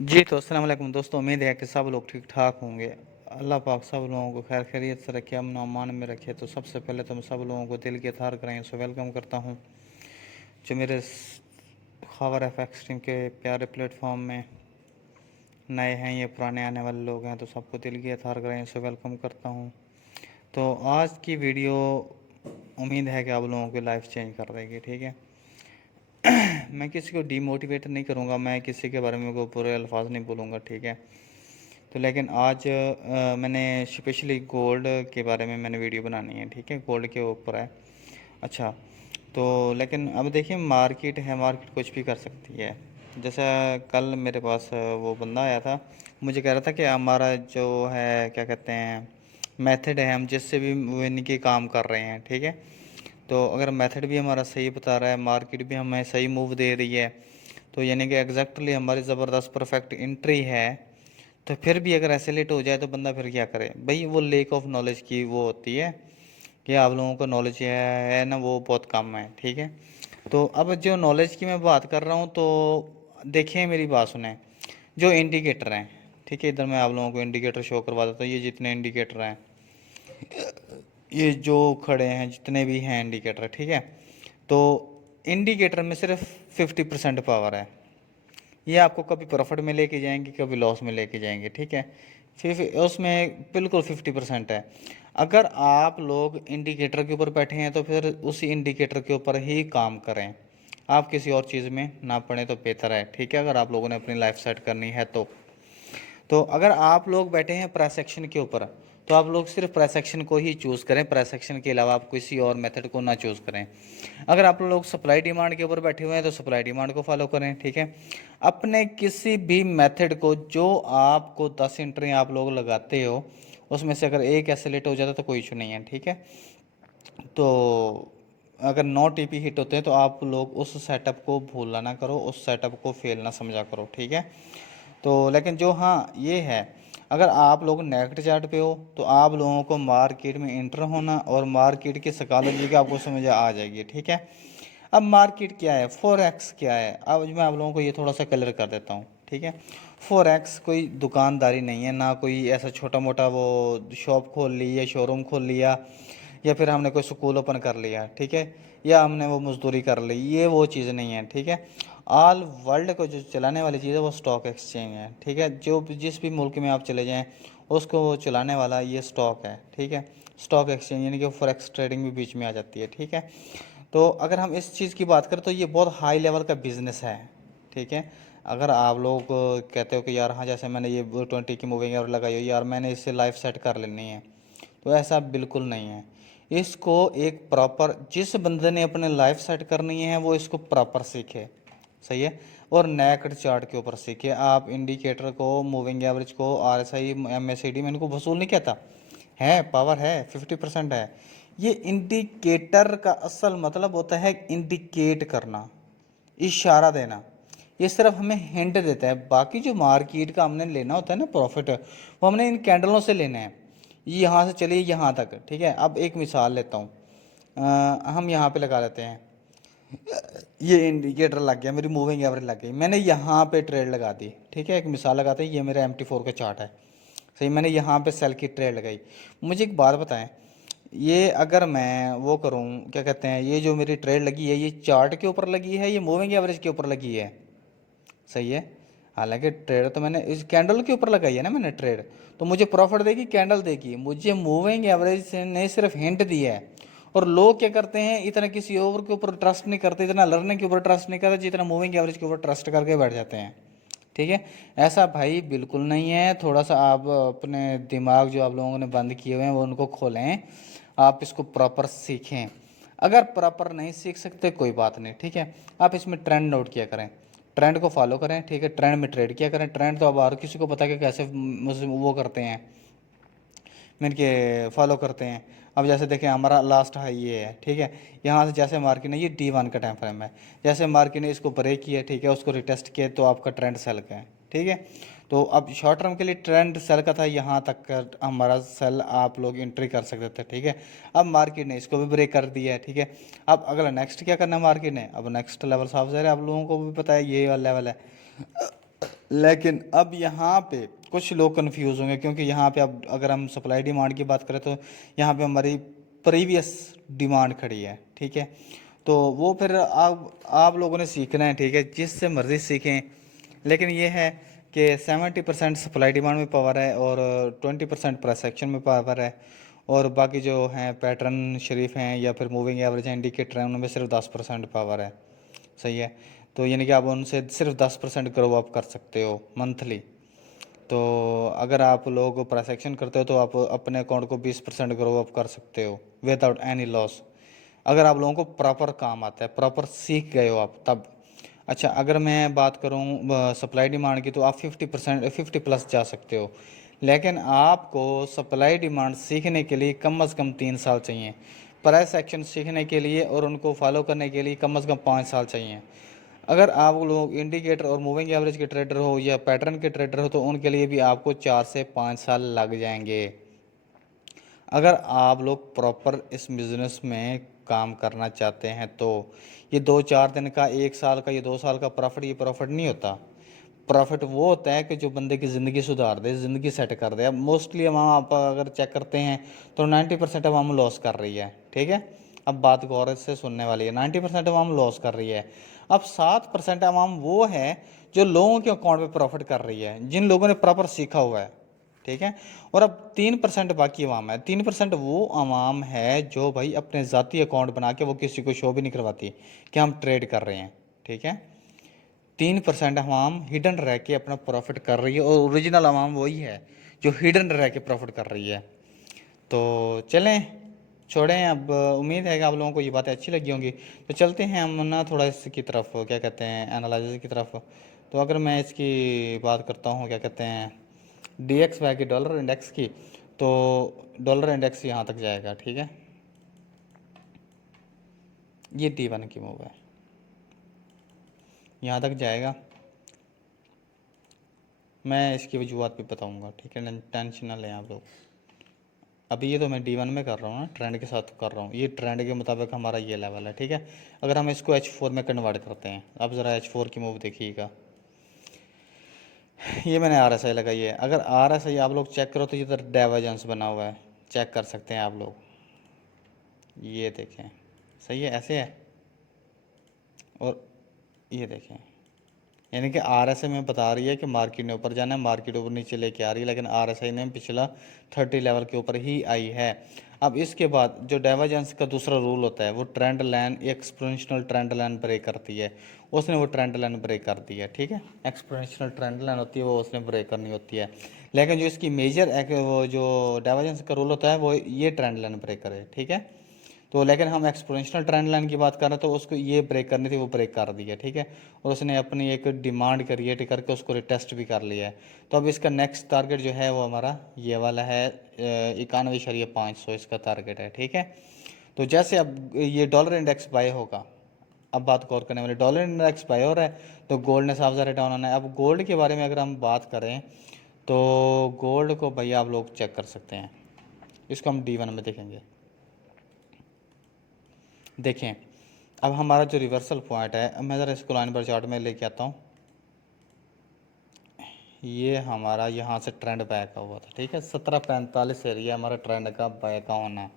जी तो अस्सलाम वालेकुम दोस्तों, उम्मीद है कि सब लोग ठीक ठाक होंगे। अल्लाह पाक सब लोगों को खैर खैरियत से रखे, अमन अमान में रखे। तो सबसे पहले तो मैं सब लोगों को दिल की थार करें सो वेलकम करता हूँ जो मेरे खबर एफ एक्सट्रीम के प्यारे प्लेटफॉर्म में नए हैं, ये पुराने आने वाले लोग हैं, तो सबको दिल की थार करें सो वेलकम करता हूँ। तो आज की वीडियो उम्मीद है कि आप लोगों की लाइफ चेंज कर देगी। ठीक है, मैं किसी को डीमोटिवेट नहीं करूँगा, मैं किसी के बारे में कोई बुरे अल्फाज नहीं बोलूँगा। ठीक है, तो लेकिन आज मैंने स्पेशली गोल्ड के बारे में मैंने वीडियो बनानी है। ठीक है, गोल्ड के ऊपर है। अच्छा, तो लेकिन अब देखिए, मार्केट है, मार्केट कुछ भी कर सकती है। जैसा कल मेरे पास वो बंदा आया था, मुझे कह रहा था कि हमारा जो है क्या कहते हैं मेथड है, हम जिससे भी विन के काम कर रहे हैं। ठीक है, तो अगर मेथड भी हमारा सही बता रहा है, मार्केट भी हमें सही मूव दे रही है, तो यानी कि एग्जैक्टली हमारी ज़बरदस्त परफेक्ट एंट्री है, तो फिर भी अगर ऐसे लेट हो जाए तो बंदा फिर क्या करे भाई। वो लेक ऑफ नॉलेज की वो होती है कि आप लोगों को नॉलेज है ना, वो बहुत कम है। ठीक है, तो अब जो नॉलेज की मैं बात कर रहा हूँ, तो देखिए मेरी बात सुने। जो इंडिकेटर हैं, ठीक है, इधर मैं आप लोगों को इंडिकेटर शो करवा देता हूँ। ये जितने इंडिकेटर हैं, ये जो खड़े हैं जितने भी हैं इंडिकेटर, ठीक है, तो इंडिकेटर में सिर्फ 50% पावर है। ये आपको कभी प्रॉफिट में लेके जाएंगे, कभी लॉस में लेके जाएंगे। ठीक है, फिर उसमें बिल्कुल 50% है। अगर आप लोग इंडिकेटर के ऊपर बैठे हैं तो फिर उसी इंडिकेटर के ऊपर ही काम करें, आप किसी और चीज़ में ना पड़े तो बेहतर है। ठीक है, अगर आप लोगों ने अपनी लाइफ सेट करनी है तो अगर आप लोग बैठे हैं प्राइस एक्शन के ऊपर, तो आप लोग सिर्फ प्राइस एक्शन को ही चूज़ करें, प्राइस एक्शन के अलावा आप किसी और मेथड को ना चूज़ करें। अगर आप लोग सप्लाई डिमांड के ऊपर बैठे हुए हैं तो सप्लाई डिमांड को फॉलो करें। ठीक है, अपने किसी भी मेथड को, जो आपको 10 एंट्री आप लोग लगाते हो, उसमें से अगर एक ऐसे लेट हो जाता तो कोई इशू नहीं है। ठीक है, तो अगर 9 टीपी हिट होते हैं तो आप लोग उस सेटअप को भूलना ना करो, उस सेटअप को फेल ना समझा करो। ठीक है, तो लेकिन जो हाँ ये है, अगर आप लोग नेगेटिव चार्ट पे हो तो आप लोगों को मार्केट में इंटर होना और मार्केट की साइकोलॉजी की आपको समझ आ जाएगी। ठीक है, अब मार्केट क्या है, फॉरेक्स क्या है, अब मैं आप लोगों को ये थोड़ा सा क्लियर कर देता हूँ। ठीक है, फॉरेक्स कोई दुकानदारी नहीं है, ना कोई ऐसा छोटा मोटा वो शॉप खोल ली या शोरूम खोल लिया, या फिर हमने कोई स्कूल ओपन कर लिया। ठीक है, या हमने वो मजदूरी कर ली, ये वो चीज़ नहीं है। ठीक है, ऑल वर्ल्ड को जो चलाने वाली चीज़ है वो स्टॉक एक्सचेंज है। ठीक है, जो जिस भी मुल्क में आप चले जाएं उसको वो चलाने वाला ये स्टॉक है। ठीक है, स्टॉक एक्सचेंज यानी कि फॉरेक्स ट्रेडिंग भी बीच में आ जाती है। ठीक है, तो अगर हम इस चीज़ की बात करें तो ये बहुत हाई लेवल का बिजनेस है। ठीक है, अगर आप लोग कहते हो कि यार हाँ, जैसे मैंने ये 20 की मूविंग और लगाई हो, यार मैंने इससे लाइफ सेट कर लेनी है, तो ऐसा बिल्कुल नहीं है। इसको एक प्रॉपर, जिस बंदे ने अपने लाइफ सेट करनी है वो इसको प्रॉपर सीखे। सही है, और नेक्ड चार्ट के ऊपर सीखे। आप इंडिकेटर को, मूविंग एवरेज को, RSI, MACD में इनको वसूल नहीं कहता, है पावर है, 50% है। ये इंडिकेटर का असल मतलब होता है इंडिकेट करना, इशारा देना। ये सिर्फ हमें हिंट देता है। बाकी जो मार्केट का हमने लेना होता है ना प्रॉफिट, वो हमने इन कैंडलों से लेना है। ये यहाँ से चलिए यहाँ तक। ठीक है, अब एक मिसाल लेता हूँ, हम यहाँ पे लगा लेते हैं, ये इंडिकेटर लग गया, मेरी मूविंग एवरेज लग गई, मैंने यहाँ पे ट्रेड लगा दी। ठीक है, एक मिसाल लगाते हैं, ये मेरा MT4 का चार्ट है। सही, मैंने यहाँ पे सेल की ट्रेड लगाई। मुझे एक बात बताएं, ये अगर मैं वो करूँ, क्या कहते हैं, ये जो मेरी ट्रेड लगी है ये चार्ट के ऊपर लगी है, ये मूविंग एवरेज के ऊपर लगी है। सही है, हालांकि ट्रेड तो मैंने इस कैंडल के ऊपर लगाई है ना, मैंने ट्रेड, तो मुझे प्रॉफिट देगी कैंडल देगी, मुझे मूविंग एवरेज ने सिर्फ हिंट दिया है। और लोग क्या करते हैं, इतना किसी और के ऊपर ट्रस्ट नहीं करते, इतना लर्निंग के ऊपर ट्रस्ट नहीं करते जितना मूविंग एवरेज के ऊपर ट्रस्ट करके बैठ जाते हैं। ठीक है, ऐसा भाई बिल्कुल नहीं है। थोड़ा सा आप अपने दिमाग जो आप लोगों ने बंद किए हुए हैं वो उनको खोलें, आप इसको प्रॉपर सीखें। अगर प्रॉपर नहीं सीख सकते कोई बात नहीं। ठीक है, आप इसमें ट्रेंड नोट किया करें, ट्रेंड को फॉलो करें। ठीक है, ट्रेंड में ट्रेड किया करें। ट्रेंड तो अब हर किसी को पता है कि कैसे वो करते हैं, मीन के फॉलो करते हैं। अब जैसे देखें, हमारा लास्ट हाई ये है। ठीक है, यहाँ से जैसे मार्केट ने, ये D1 का टाइम फ्रेम है, जैसे मार्केट ने इसको ब्रेक किया, ठीक है, उसको रिटेस्ट किया, तो आपका ट्रेंड सेल का है। ठीक है, तो अब शॉर्ट टर्म के लिए ट्रेंड सेल का था, यहाँ तक का हमारा सेल आप लोग एंट्री कर सकते थे। ठीक है, अब मार्केट ने इसको भी ब्रेक कर दिया है। ठीक है, अब अगला नेक्स्ट क्या करना है मार्केट ने, अब नेक्स्ट लेवल साफ ज़ाहिर है आप लोगों को भी पता है, ये वाला लेवल है। लेकिन अब यहाँ पे कुछ लोग कंफ्यूज होंगे, क्योंकि यहाँ पे अब अगर हम सप्लाई डिमांड की बात करें तो यहाँ पे हमारी प्रीवियस डिमांड खड़ी है, ठीक है। तो वो फिर आप लोगों ने सीखना है, ठीक है, जिससे मर्जी सीखें। लेकिन ये है कि 70% सप्लाई डिमांड में पावर है और 20% प्राइस एक्शन में पावर है, और बाकी जो हैं पैटर्न शरीफ हैं या फिर मूविंग एवरेज इंडिकेटर हैं उनमें सिर्फ 10% पावर है, सही है। तो यानी कि आप उनसे सिर्फ 10% ग्रो अप कर सकते हो मंथली। तो अगर आप लोग प्राइस एक्शन करते हो तो आप अपने अकाउंट को 20% ग्रो अप कर सकते हो विदाउट एनी लॉस, अगर आप लोगों को प्रॉपर काम आता है, प्रॉपर सीख गए हो आप तब। अच्छा, अगर मैं बात करूं सप्लाई डिमांड की, तो आप 50 प्लस जा सकते हो। लेकिन आपको सप्लाई डिमांड सीखने के लिए कम से कम 3 साल चाहिए, प्राइस एक्शन सीखने के लिए और उनको फॉलो करने के लिए कम से कम 5 साल चाहिए। अगर आप लोग इंडिकेटर और मूविंग एवरेज के ट्रेडर हो या पैटर्न के ट्रेडर हो तो उनके लिए भी आपको 4 से 5 साल लग जाएंगे। अगर आप लोग प्रॉपर इस बिज़नेस में काम करना चाहते हैं तो ये 2-4 दिन का, 1 साल का, ये 2 साल का प्रॉफिट, ये प्रॉफिट नहीं होता। प्रॉफिट वो होता है कि जो बंदे की ज़िंदगी सुधार दे, ज़िंदगी सेट कर दे। अब मोस्टली हम आप अगर चेक करते हैं तो 90% अवाम लॉस कर रही है, ठीक है। अब बात गौर से सुनने वाली है, 90% अवाम लॉस कर रही है। अब 7% अवाम वो है जो लोगों के अकाउंट में प्रॉफिट कर रही है, जिन लोगों ने प्रॉपर सीखा हुआ है, ठीक है। और अब 3% बाकी अवाम है। 3% वो अवाम है जो भाई अपने ज़ाती अकाउंट बना के वो किसी को शो भी नहीं करवाती कि हम ट्रेड कर रहे हैं, ठीक है। 3% अवाम हिडन रह के अपना प्रॉफिट कर रही है, और ओरिजिनल अवाम वही है जो हिडन रह के प्रॉफिट कर रही है। तो चलें, छोड़ें। अब उम्मीद है कि आप लोगों को ये बातें अच्छी लगी होंगी। तो चलते हैं हम ना थोड़ा इसकी तरफ, क्या कहते हैं, एनालिसिस की तरफ। तो अगर मैं इसकी बात करता हूँ, क्या कहते हैं, DXY की, डॉलर इंडेक्स की, तो डॉलर इंडेक्स यहाँ तक जाएगा, ठीक है। ये D1 की मूव है, यहाँ तक जाएगा। मैं इसकी वजूहत भी बताऊँगा, ठीक है, टेंशन ना लें आप लोग। अभी ये तो मैं D1 में कर रहा हूँ ना, ट्रेंड के साथ कर रहा हूँ, ये ट्रेंड के मुताबिक हमारा ये लेवल है, ठीक है। अगर हम इसको H4 में कन्वर्ट करते हैं, अब ज़रा H4 की मूव देखिएगा। ये मैंने RSI लगाई है। अगर RSI आप लोग चेक करो तो ये तो डाइवर्जेंस बना हुआ है, चेक कर सकते हैं आप लोग, ये देखें, सही है, ऐसे है। और ये देखें, यानी कि RSI में बता रही है कि मार्केट ने ऊपर जाना है, मार्केट ऊपर नीचे लेके आ रही है, लेकिन RSI ने पिछला 30 लेवल के ऊपर ही आई है। अब इसके बाद जो डाइवर्जेंस का दूसरा रूल होता है, वो trend line, exponential trend line break करती है, उसने वो ट्रेंड लाइन ब्रेक कर दी है, ठीक है। एक्सपोनेंशियल ट्रेंड लाइन होती है वो उसने ब्रेक करनी होती है, लेकिन जो इसकी मेजर वो जो डाइवर्जेंस का रूल होता है वो ये ट्रेंड लाइन ब्रेक करे, ठीक है। तो लेकिन हम एक्सपोनेंशियल ट्रेंड लाइन की बात कर रहे हैं तो उसको ये ब्रेक करनी थी, वो ब्रेक कर दी है, ठीक है। और उसने अपनी एक डिमांड क्रिएट करके उसको रिटेस्ट भी कर लिया है। तो अब इसका नेक्स्ट टारगेट जो है वो हमारा ये वाला है, 91.500 इसका टारगेट है, ठीक है। तो जैसे अब ये डॉलर इंडेक्स बाय होगा, अब बात गौर करने वाली, डॉलर इंडेक्स बाय हो रहा है तो गोल्ड ने साफ ज़्यादा डाउन होना है। अब गोल्ड के बारे में अगर हम बात करें तो गोल्ड को भैया आप लोग चेक कर सकते हैं, इसको हम D1 में देखेंगे। देखें, अब हमारा जो रिवर्सल पॉइंट है, अब मैं ज़रा इसको लाइन बार चार्ट में लेके आता हूँ। ये हमारा यहाँ से ट्रेंड बैक हुआ था, ठीक है, 1745 एरिया हमारा ट्रेंड का बैक होना है।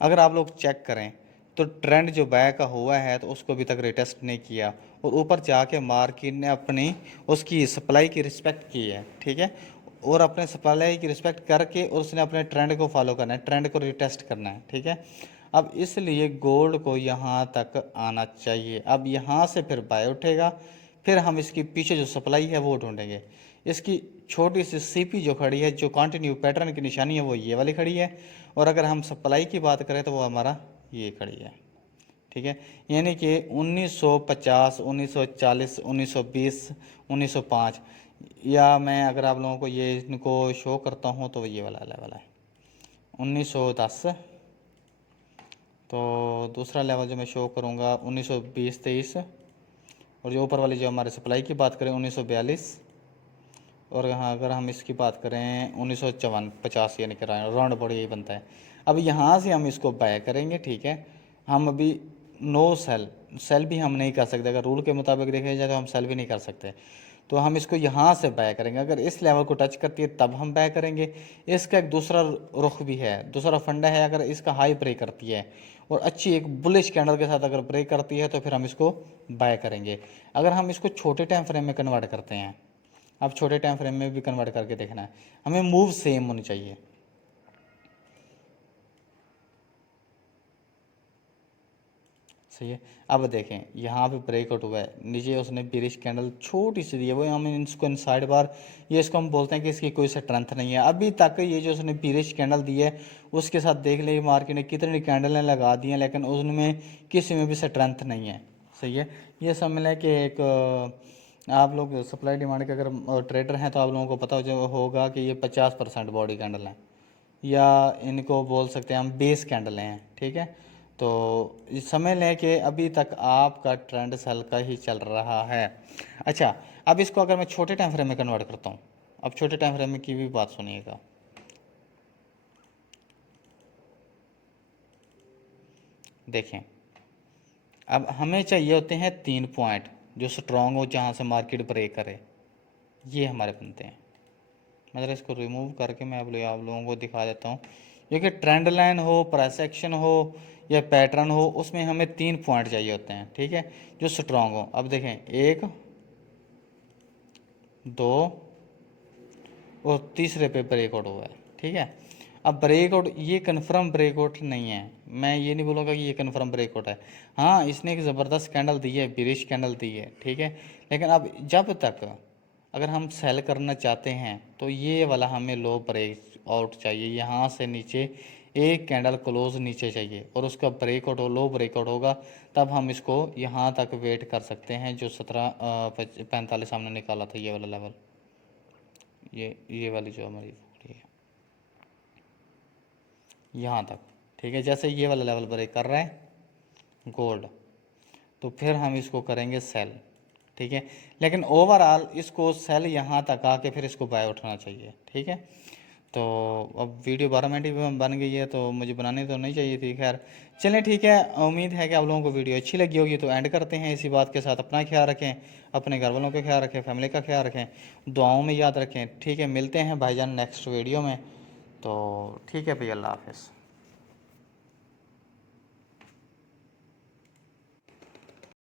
अगर आप लोग चेक करें तो ट्रेंड जो बैक हुआ है तो उसको अभी तक रिटेस्ट नहीं किया, और ऊपर जाके मार्केट ने अपनी उसकी सप्लाई की रिस्पेक्ट की है, ठीक है। और अपने सप्लाई की रिस्पेक्ट करके और उसने अपने ट्रेंड को फॉलो करना है, ट्रेंड को रिटेस्ट करना है, ठीक है। अब इसलिए गोल्ड को यहाँ तक आना चाहिए। अब यहाँ से फिर बाय उठेगा, फिर हम इसकी पीछे जो सप्लाई है वो ढूंढेंगे। इसकी छोटी सी CP जो खड़ी है, जो कंटिन्यू पैटर्न की निशानी है, वो ये वाली खड़ी है। और अगर हम सप्लाई की बात करें तो वो हमारा ये खड़ी है, ठीक है। यानी कि 1950, 1940, 1920, 1905, या मैं अगर आप लोगों को ये इनको शो करता हूँ तो ये वाला लेवल है 1910। तो दूसरा लेवल जो मैं शो करूँगा 1920-23, और जो ऊपर वाली जो हमारे सप्लाई की बात करें 1942, और यहाँ अगर हम इसकी बात करें 1954-50, यानी कि राउंड बॉडी यही बनता है। अब यहाँ से हम इसको बाय करेंगे, ठीक है। हम अभी नो सेल भी हम नहीं कर सकते, अगर रूल के मुताबिक देखा जाए तो हम सेल भी नहीं कर सकते। तो हम इसको यहाँ से बाय करेंगे। अगर इस लेवल को टच करती है तब हम बाय करेंगे। इसका एक दूसरा रुख भी है, दूसरा फंडा है, अगर इसका हाई ब्रेक करती है और अच्छी एक बुलिश कैंडल के साथ अगर ब्रेक करती है तो फिर हम इसको बाय करेंगे। अगर हम इसको छोटे टाइम फ्रेम में कन्वर्ट करते हैं, अब छोटे टाइम फ्रेम में भी कन्वर्ट करके देखना है, हमें मूव सेम होनी चाहिए। सही है। अब देखें यहाँ पे ब्रेकआउट हुआ है, नीचे उसने बिरिश कैंडल छोटी सी दी है, वो हम इसको इनसाइड बार, ये इसको हम बोलते हैं कि इसकी कोई स्ट्रेंथ नहीं है। अभी तक ये जो उसने बिरिश कैंडल दी है उसके साथ देख ले मार्केट ने कितनी कैंडलें लगा दी हैं, लेकिन उनमें किसी में भी स्ट्रेंथ नहीं है। सही है। ये समझ लें कि एक आप लोग सप्लाई डिमांड के अगर ट्रेडर हैं तो आप लोगों को पता होगा कि ये 50% बॉडी कैंडल हैं, या इनको बोल सकते हैं हम बेस कैंडल हैं। ठीक है। तो समझ लें कि अभी तक आपका ट्रेंड सेल का ही चल रहा है। अच्छा, अब इसको अगर मैं छोटे टाइम फ्रेम में कन्वर्ट करता हूँ, अब छोटे टाइम फ्रेम में की भी बात सुनिएगा। देखें, अब हमें चाहिए होते हैं 3 पॉइंट जो स्ट्रांग हो, जहाँ से मार्केट ब्रेक करे, ये हमारे बनते हैं। मैं ज़रा इसको रिमूव करके मैं आप लोगों को दिखा देता हूँ। क्योंकि ट्रेंड लाइन हो, प्राइस एक्शन हो या पैटर्न हो, उसमें हमें 3 पॉइंट चाहिए होते हैं। ठीक है, जो स्ट्रांग हो। अब देखें 1 2 और तीसरे पे ब्रेकआउट हुआ है। ठीक है। अब ब्रेकआउट ये कन्फर्म ब्रेकआउट नहीं है, मैं ये नहीं बोलूँगा कि ये कन्फर्म ब्रेकआउट है। हाँ, इसने एक ज़बरदस्त कैंडल दी है, बिरिश कैंडल दी है। ठीक है। लेकिन अब जब तक अगर हम सेल करना चाहते हैं तो ये वाला हमें लो ब्रेक आउट चाहिए, यहाँ से नीचे एक कैंडल क्लोज नीचे चाहिए और उसका ब्रेकआउट हो, लो ब्रेकआउट होगा, तब हम इसको यहाँ तक वेट कर सकते हैं। जो 1745 हमने निकाला था, ये वाला लेवल, ये वाली जो हमारी है यहाँ तक। ठीक है। जैसे ये वाला लेवल ब्रेक कर रहा है गोल्ड, तो फिर हम इसको करेंगे सेल। ठीक है। लेकिन ओवरऑल इसको सेल यहाँ तक आके फिर इसको बाय उठाना चाहिए। ठीक है। तो अब वीडियो 12 मिनट की बन गई है, तो मुझे बनानी तो नहीं चाहिए थी। खैर चलें, ठीक है। उम्मीद है कि आप लोगों को वीडियो अच्छी लगी होगी। तो एंड करते हैं इसी बात के साथ। अपना ख्याल रखें, अपने घर वालों का ख्याल रखें, फैमिली का ख्याल रखें, दुआओं में याद रखें। ठीक है। मिलते हैं भाईजान नेक्स्ट वीडियो में। तो ठीक है भाई, अल्लाह हाफ़िज़।